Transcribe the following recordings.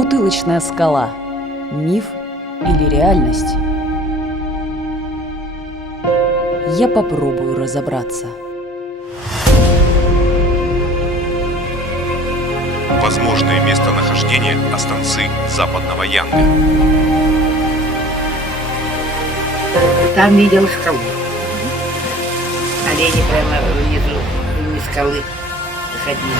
Бутылочная скала. Миф или реальность? Я попробую разобраться. Возможное местонахождение Останцы Западного Янга. Там видел скалу. Олени прямо внизу скалы заходили.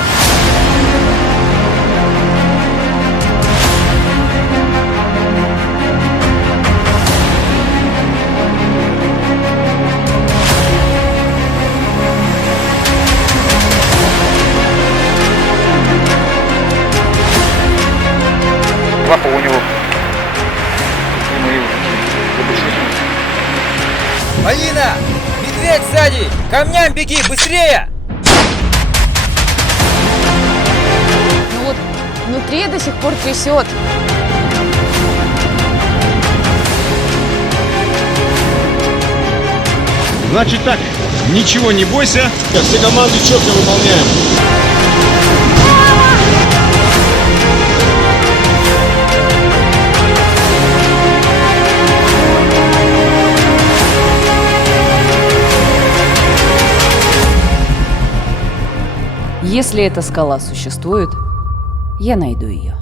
Лапа у него. Алина! Медведь сзади! К камням беги, быстрее! Ну вот внутри до сих пор трясет. Значит так, ничего не бойся. Все команды четко выполняем. Если эта скала существует, я найду ее.